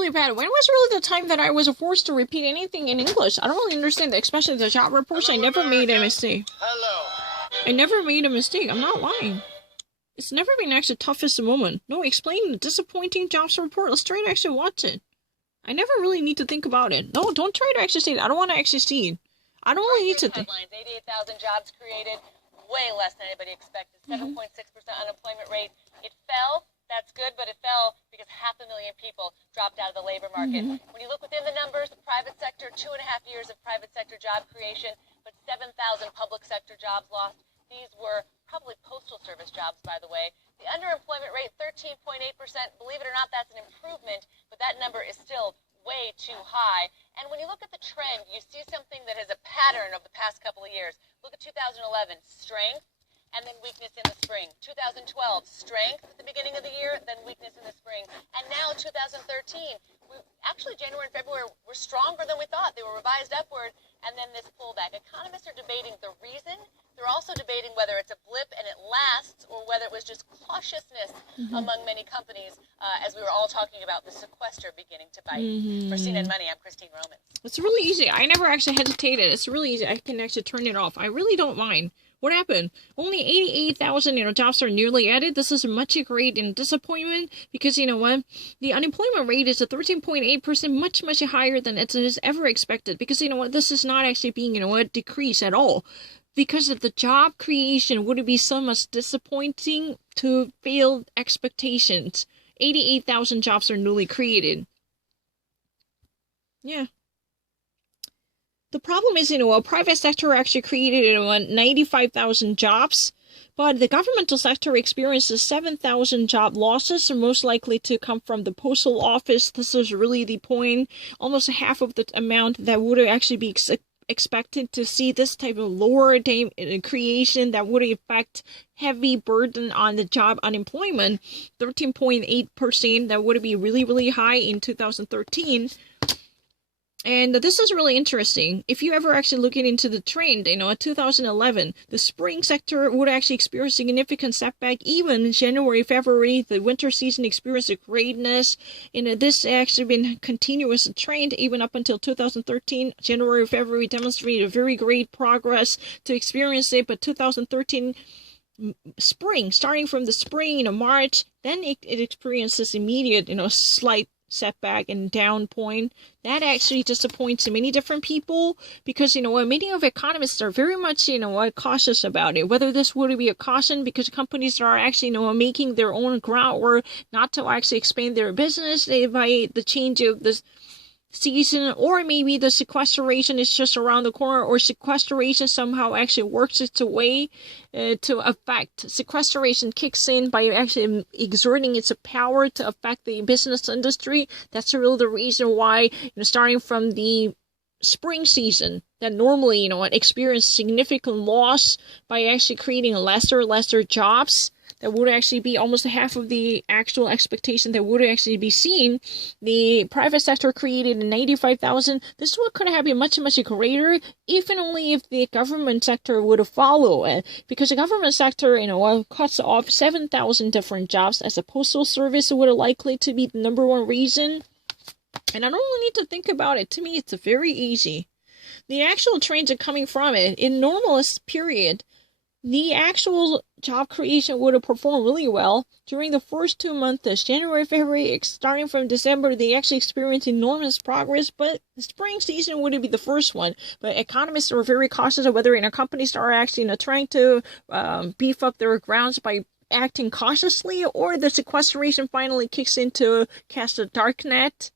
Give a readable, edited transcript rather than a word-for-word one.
really bad. When was really the time that I was forced to repeat anything in English? I don't really understand that, especially the job reports. I never made a mistake. I never made a mistake. I'm not lying. It's never been actually toughest moment. No, explain the disappointing jobs report. Let's try to actually watch it. I never really need to think about it. No, don't try to actually see it. I don't want to actually see it. I don't really need to think. 88,000 jobs created, way less than anybody expected. 7.6% unemployment rate. It fell. That's good, but it fell because 500,000 people dropped out of the labor market. When you look within the numbers, the private sector, 2.5 years of private sector job creation, but 7,000 public sector jobs lost. These were probably postal service jobs, by the way. The underemployment rate, 13.8%. Believe it or not, that's an improvement, but that number is still way too high. And when you look at the trend, you see something that is a pattern of the past couple of years. Look at 2011, strength, and then weakness in the spring. 2012, strength at the beginning of the year, then weakness in the spring. And now 2013, actually January and February were stronger than we thought. They were revised upward, and then this pullback. Economists are debating the reason. They're also debating whether it's a blip and it lasts, or whether it was just cautiousness among many companies, as we were all talking about the sequester beginning to bite. For CNN Money, I'm Christine Romans. It's really easy. I never actually hesitated. It's really easy. I can actually turn it off. I really don't mind. What happened? Only 88,000, jobs are newly added. This is much great and disappointment because, you know what? The unemployment rate is at 13.8%, much, much higher than it is ever expected. Because, you know what? This is not actually being, decreased at all. Because of the job creation would be so much disappointing to failed expectations. 88,000 jobs are newly created. Yeah. The problem is, private sector actually created 95,000 jobs, but the governmental sector experiences 7,000 job losses, most likely to come from the postal office. This is really the point. Almost half of the amount that would actually be expected to see this type of lower creation that would affect heavy burden on the job unemployment. 13.8%, that would be really, really high in 2013. And this is really interesting. If you ever actually look into the trend, at 2011, the spring sector would actually experience significant setback. Even in January, February, the winter season experienced a greatness. This actually been continuous trend even up until 2013. January, February demonstrated very great progress to experience it, but 2013 spring, starting from the spring, March, then it experiences immediate, slight setback and down point. That actually disappoints many different people because, many of economists are very much, cautious about it. Whether this would be a caution because companies are actually, making their own groundwork not to actually expand their business by the change of this season, or maybe the sequestration is just around the corner, or sequestration somehow actually works its way to affect. Sequestration kicks in by actually exerting its power to affect the business industry. That's really the reason why, starting from the spring season, that normally, experience significant loss by actually creating lesser jobs. That would actually be almost half of the actual expectation that would actually be seen. The private sector created 95,000. This one could have been much, much greater, if and only if the government sector would follow it. Because the government sector, cuts off 7,000 different jobs, as a postal service would likely to be the number one reason. And I don't really need to think about it. To me, it's very easy. The actual trends are coming from it. In normalist period, the actual job creation would have performed really well during the first 2 months, January, February, starting from December. They actually experienced enormous progress, but the spring season would be the first one. But economists are very cautious of whether companies are actually trying to beef up their grounds by acting cautiously, or the sequestration finally kicks in to cast a dark net.